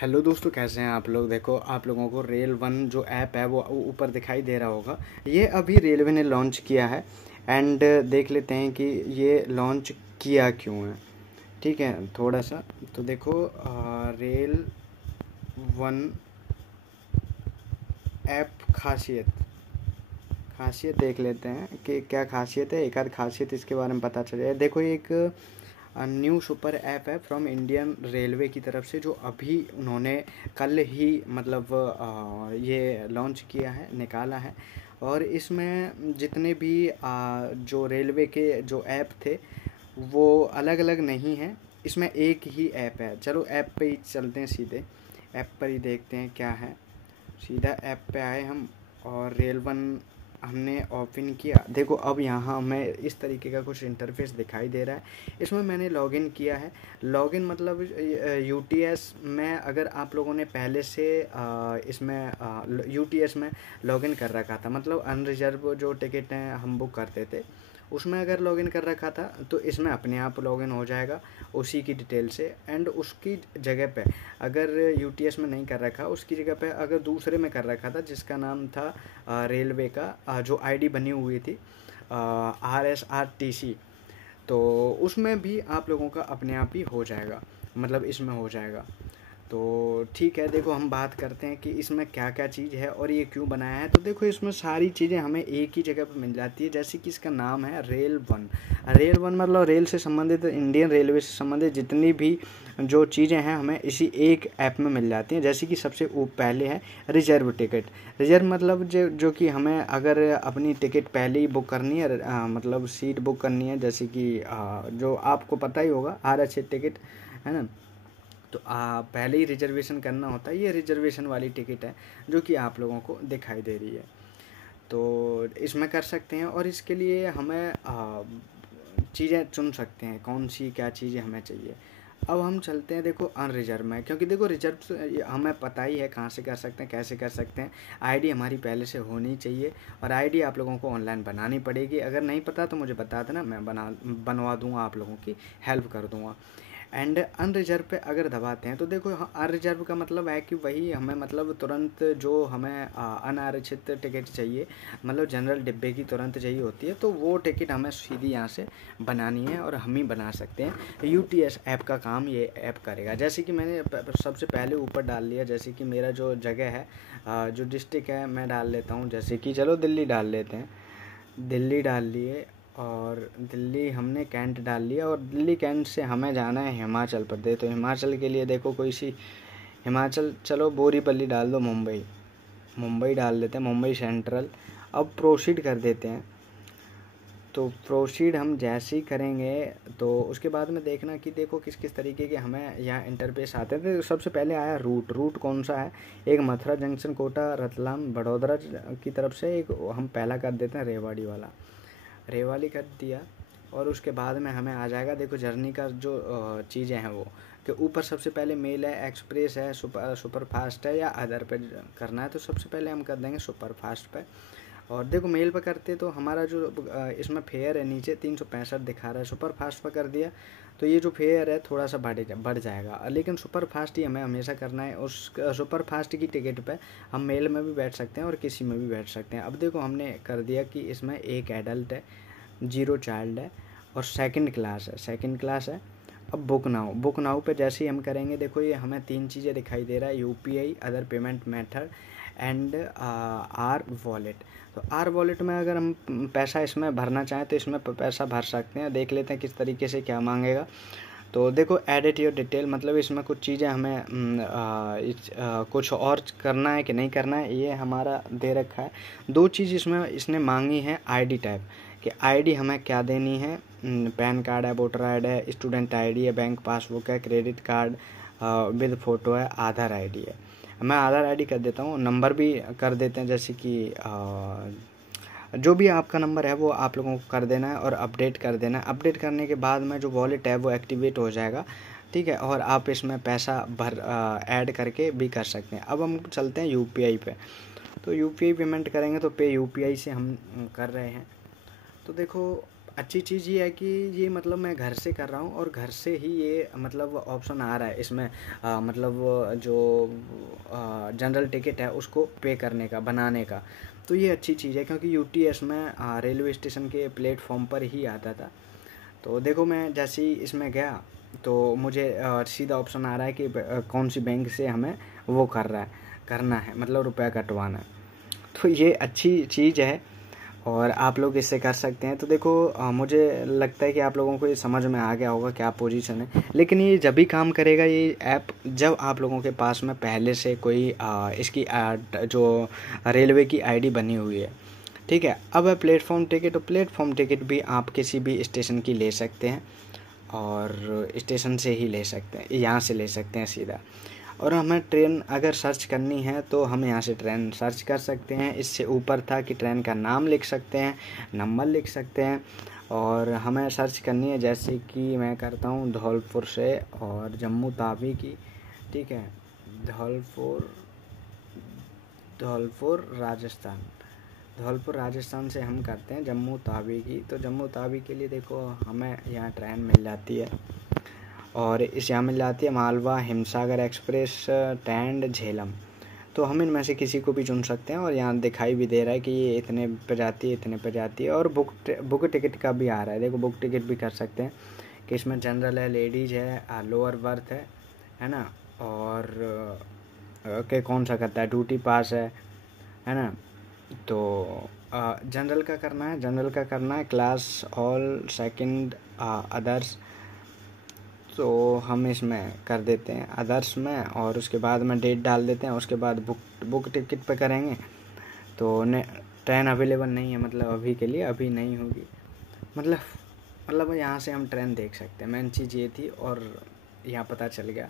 Hello दोस्तों, कैसे हैं आप लोग। देखो, आप लोगों को रेल वन जो ऐप है वो ऊपर दिखाई दे रहा होगा। ये अभी रेलवे ने लॉन्च किया है। एंड देख लेते हैं कि ये लॉन्च किया क्यों है। ठीक है, थोड़ा सा तो देखो, रेल वन ऐप खासियत खासियत देख लेते हैं कि क्या खासियत है। एक आध खासियत इसके बारे में पता चल जाए। देखो, ये एक न्यू सुपर ऐप है फ्रॉम इंडियन रेलवे की तरफ से, जो अभी उन्होंने कल ही मतलब ये लॉन्च किया है, निकाला है। और इसमें जितने भी जो रेलवे के जो ऐप थे वो अलग अलग नहीं हैं। इसमें एक ही ऐप है। चलो ऐप पे ही चलते हैं, सीधे ऐप पर ही देखते हैं क्या है। सीधा ऐप पे आए हम, और रेल वन हमने ओपन किया। देखो, अब यहाँ हमें इस तरीके का कुछ इंटरफेस दिखाई दे रहा है। इसमें मैंने लॉगिन किया है। लॉगिन मतलब यूटीएस में, अगर आप लोगों ने पहले से इसमें यूटीएस में लॉगिन कर रखा था, मतलब अनरिजर्व जो टिकट हैं हम बुक करते थे, उसमें अगर लॉगिन कर रखा था तो इसमें अपने आप लॉगिन हो जाएगा उसी की डिटेल से। एंड उसकी जगह पे अगर यूटीएस में नहीं कर रखा, उसकी जगह पे अगर दूसरे में कर रखा था जिसका नाम था रेलवे का जो आईडी बनी हुई थी RSRTC, तो उसमें भी आप लोगों का अपने आप ही हो जाएगा, मतलब इसमें हो जाएगा। तो ठीक है, देखो हम बात करते हैं कि इसमें क्या क्या चीज़ है और ये क्यों बनाया है। तो देखो, इसमें सारी चीज़ें हमें एक ही जगह पर मिल जाती है। जैसे कि इसका नाम है रेल वन। रेल वन मतलब रेल से संबंधित, इंडियन रेलवे से संबंधित जितनी भी जो चीज़ें हैं हमें इसी एक ऐप में मिल जाती हैं। जैसे कि सबसे पहले है रिजर्व टिकट। रिजर्व मतलब जो कि हमें अगर अपनी टिकट पहले ही बुक करनी है, मतलब सीट बुक करनी है, जैसे कि जो आपको पता ही होगा आरक्षित टिकट है ना, तो पहले ही रिजर्वेशन करना होता है। ये रिजर्वेशन वाली टिकट है जो कि आप लोगों को दिखाई दे रही है। तो इसमें कर सकते हैं, और इसके लिए हमें चीज़ें चुन सकते हैं कौन सी क्या चीज़ें हमें चाहिए। अब हम चलते हैं, देखो अनरिजर्व में, क्योंकि देखो रिजर्व हमें पता ही है कहाँ से कर सकते हैं, कैसे कर सकते हैं। आईडी हमारी पहले से होनी चाहिए, और आईडी आप लोगों को ऑनलाइन बनानी पड़ेगी। अगर नहीं पता तो मुझे बता देना, मैं बनवा दूंगा, आप लोगों की हेल्प कर दूंगा। एंड अनरिजर्व पे अगर दबाते हैं तो देखो, अनरिजर्व का मतलब है कि वही हमें, मतलब तुरंत जो हमें अनारक्षित टिकट चाहिए, मतलब जनरल डिब्बे की तुरंत चाहिए होती है, तो वो टिकट हमें सीधी यहाँ से बनानी है, और हम ही बना सकते हैं। यूटीएस ऐप का काम ये ऐप करेगा। जैसे कि मैंने सबसे पहले ऊपर डाल लिया, जैसे कि मेरा जो जगह है, जो डिस्ट्रिक्ट है, मैं डाल लेता हूँ। जैसे कि चलो दिल्ली डाल लेते हैं, दिल्ली डाल लिए, और दिल्ली हमने कैंट डाल लिया, और दिल्ली कैंट से हमें जाना है हिमाचल प्रदेश। तो हिमाचल के लिए देखो कोई सी, हिमाचल चलो बोरीवली डाल दो, मुंबई, मुंबई डाल लेते हैं, मुंबई सेंट्रल। अब प्रोसीड कर देते हैं। तो प्रोसीड हम जैसे ही करेंगे तो उसके बाद में देखना कि देखो किस किस तरीके के हमें यहाँ इंटरफेस आते हैं। तो सबसे पहले आया रूट कौन सा है। एक मथुरा जंक्शन, कोटा, रतलाम, बड़ोदरा की तरफ से। एक हम पहला कर देते हैं रेवाड़ी वाला, रेवाली कर दिया। और उसके बाद में हमें आ जाएगा, देखो जर्नी का जो चीज़ें हैं वो, कि ऊपर सबसे पहले मेल है, एक्सप्रेस है, सुपर फास्ट है, या अदर पे करना है। तो सबसे पहले हम कर देंगे सुपर फास्ट पे। और देखो मेल पे करते तो हमारा जो इसमें फेयर है नीचे 365 दिखा रहा है। सुपर फास्ट पर कर दिया तो ये जो फेयर है थोड़ा सा बढ़ जाएगा, लेकिन सुपर फास्ट ही हमें हमेशा करना है। उस सुपर फास्ट की टिकट पे हम मेल में भी बैठ सकते हैं और किसी में भी बैठ सकते हैं। अब देखो हमने कर दिया कि इसमें एक एडल्ट है, 0 चाइल्ड है, और सेकंड क्लास है। अब बुक नाउ पे जैसे ही हम करेंगे, देखो ये हमें 3 चीज़ें दिखाई दे रहा है, UPI, other payment method, and are wallet. तो आर वॉलेट में अगर हम पैसा इसमें भरना चाहें तो इसमें पैसा भर सकते हैं। देख लेते हैं किस तरीके से क्या मांगेगा। तो देखो एडिट योर डिटेल, मतलब इसमें कुछ चीज़ें हमें कुछ और करना है कि नहीं करना है, ये हमारा दे रखा है। 2 चीज़ इसमें इसने मांगी है, आईडी टाइप, कि आईडी हमें क्या देनी है। पैन कार्ड है, वोटर आईडी है, स्टूडेंट आईडी है, बैंक पासबुक है, क्रेडिट कार्ड विद फ़ोटो है, आधार आईडी है। मैं आधार आईडी कर देता हूँ, नंबर भी कर देते हैं, जैसे कि जो भी आपका नंबर है वो आप लोगों को कर देना है और अपडेट कर देना है। अपडेट करने के बाद में जो वॉलेट है वो एक्टिवेट हो जाएगा, ठीक है, और आप इसमें पैसा ऐड करके भी कर सकते हैं। अब हम चलते हैं यूपीआई पे। तो यूपीआई पेमेंट करेंगे तो पे यूपीआई से हम कर रहे हैं। तो देखो अच्छी चीज़ ये है कि ये मतलब मैं घर से कर रहा हूँ और घर से ही ये मतलब ऑप्शन आ रहा है इसमें, मतलब जो जनरल टिकट है उसको पे करने का, बनाने का। तो ये अच्छी चीज़ है क्योंकि यूटीएस में रेलवे स्टेशन के प्लेटफॉर्म पर ही आता था। तो देखो मैं जैसे ही इसमें गया तो मुझे सीधा ऑप्शन आ रहा है कि कौन सी बैंक से हमें वो करना है, मतलब रुपया कटवाना है। तो ये अच्छी चीज़ है और आप लोग इससे कर सकते हैं। तो देखो मुझे लगता है कि आप लोगों को ये समझ में आ गया होगा क्या पोजीशन है, लेकिन ये जब भी काम करेगा ये ऐप जब आप लोगों के पास में पहले से कोई इसकी जो रेलवे की आईडी बनी हुई है, ठीक है। अब है प्लेटफॉर्म टिकट, तो प्लेटफॉर्म टिकट भी आप किसी भी स्टेशन की ले सकते हैं और स्टेशन से ही ले सकते हैं, यहाँ से ले सकते हैं सीधा। और हमें ट्रेन अगर सर्च करनी है तो हम यहाँ से ट्रेन सर्च कर सकते हैं। इससे ऊपर था कि ट्रेन का नाम लिख सकते हैं, नंबर लिख सकते हैं। और हमें सर्च करनी है जैसे कि मैं करता हूँ धौलपुर से और जम्मू तावी की, ठीक है। धौलपुर राजस्थान से हम करते हैं जम्मू तावी की। तो जम्मू तावी के लिए देखो हमें यहाँ ट्रेन मिल जाती है और इस यहाँ मिल जाती है मालवा हिमसागर एक्सप्रेस टैंड झेलम। तो हम इनमें से किसी को भी चुन सकते हैं और यहाँ दिखाई भी दे रहा है कि ये इतने पे जाती है, इतने पे जाती है। और बुक टिकट का भी आ रहा है, देखो बुक टिकट भी कर सकते हैं कि इसमें जनरल है, लेडीज़ है, लोअर बर्थ है ना। और के कौन सा करता है, ड्यूटी पास है ना। तो जनरल का करना है, क्लास ऑल सेकंड अदर्स। तो हम इसमें कर देते हैं अदर्स में और उसके बाद में डेट डाल देते हैं। उसके बाद बुक टिकट पे करेंगे तो ट्रेन अवेलेबल नहीं है, मतलब अभी के लिए अभी नहीं होगी। मतलब यहाँ से हम ट्रेन देख सकते हैं। मेन चीज़ ये थी और यहाँ पता चल गया।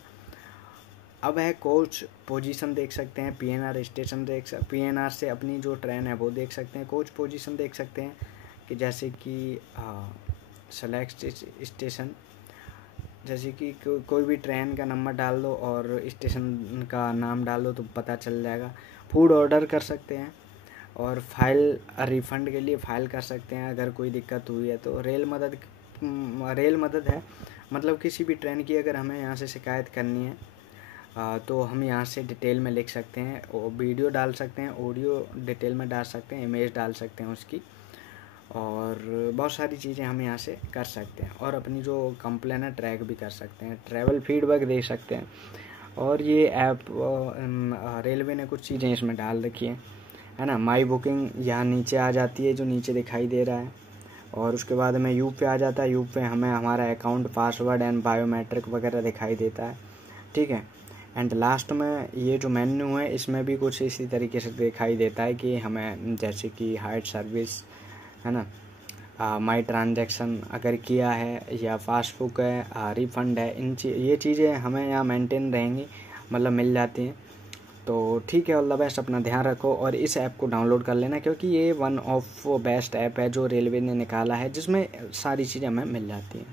अब है कोच पोजीशन देख सकते हैं, पीएनआर स्टेशन पीएनआर से अपनी जो ट्रेन है वो देख सकते हैं। कोच पोजीशन देख सकते हैं कि जैसे कि सेलेक्ट स्टेशन, जैसे कि कोई भी ट्रेन का नंबर डाल दो और स्टेशन का नाम डाल दो तो पता चल जाएगा। फूड ऑर्डर कर सकते हैं और फाइल रिफ़ंड के लिए फ़ाइल कर सकते हैं अगर कोई दिक्कत हुई है तो। रेल मदद है, मतलब किसी भी ट्रेन की अगर हमें यहाँ से शिकायत करनी है तो हम यहाँ से डिटेल में लिख सकते हैं, वीडियो डाल सकते हैं, ऑडियो डिटेल में डाल सकते हैं, इमेज डाल सकते हैं उसकी, और बहुत सारी चीज़ें हम यहाँ से कर सकते हैं। और अपनी जो कंप्लेन है ट्रैक भी कर सकते हैं, ट्रैवल फीडबैक दे सकते हैं। और ये ऐप रेलवे ने कुछ चीज़ें इसमें डाल रखी है ना। माई बुकिंग यहाँ नीचे आ जाती है, जो नीचे दिखाई दे रहा है। और उसके बाद में यू पे आ जाता है, यू पे हमें हमारा अकाउंट पासवर्ड एंड बायोमेट्रिक वगैरह दिखाई देता है, ठीक है। एंड लास्ट में ये जो मेन्यू है इसमें भी कुछ इसी तरीके से दिखाई देता है कि हमें जैसे कि हाइट सर्विस है ना, माई ट्रांजैक्शन अगर किया है या पासबुक है, रिफ़ंड है, ये चीज़ें हमें यहाँ मेंटेन रहेंगी, मतलब मिल जाती हैं। तो ठीक है, ऑल द बेस्ट, अपना ध्यान रखो और इस ऐप को डाउनलोड कर लेना क्योंकि ये वन ऑफ बेस्ट ऐप है जो रेलवे ने निकाला है जिसमें सारी चीज़ें हमें मिल जाती हैं।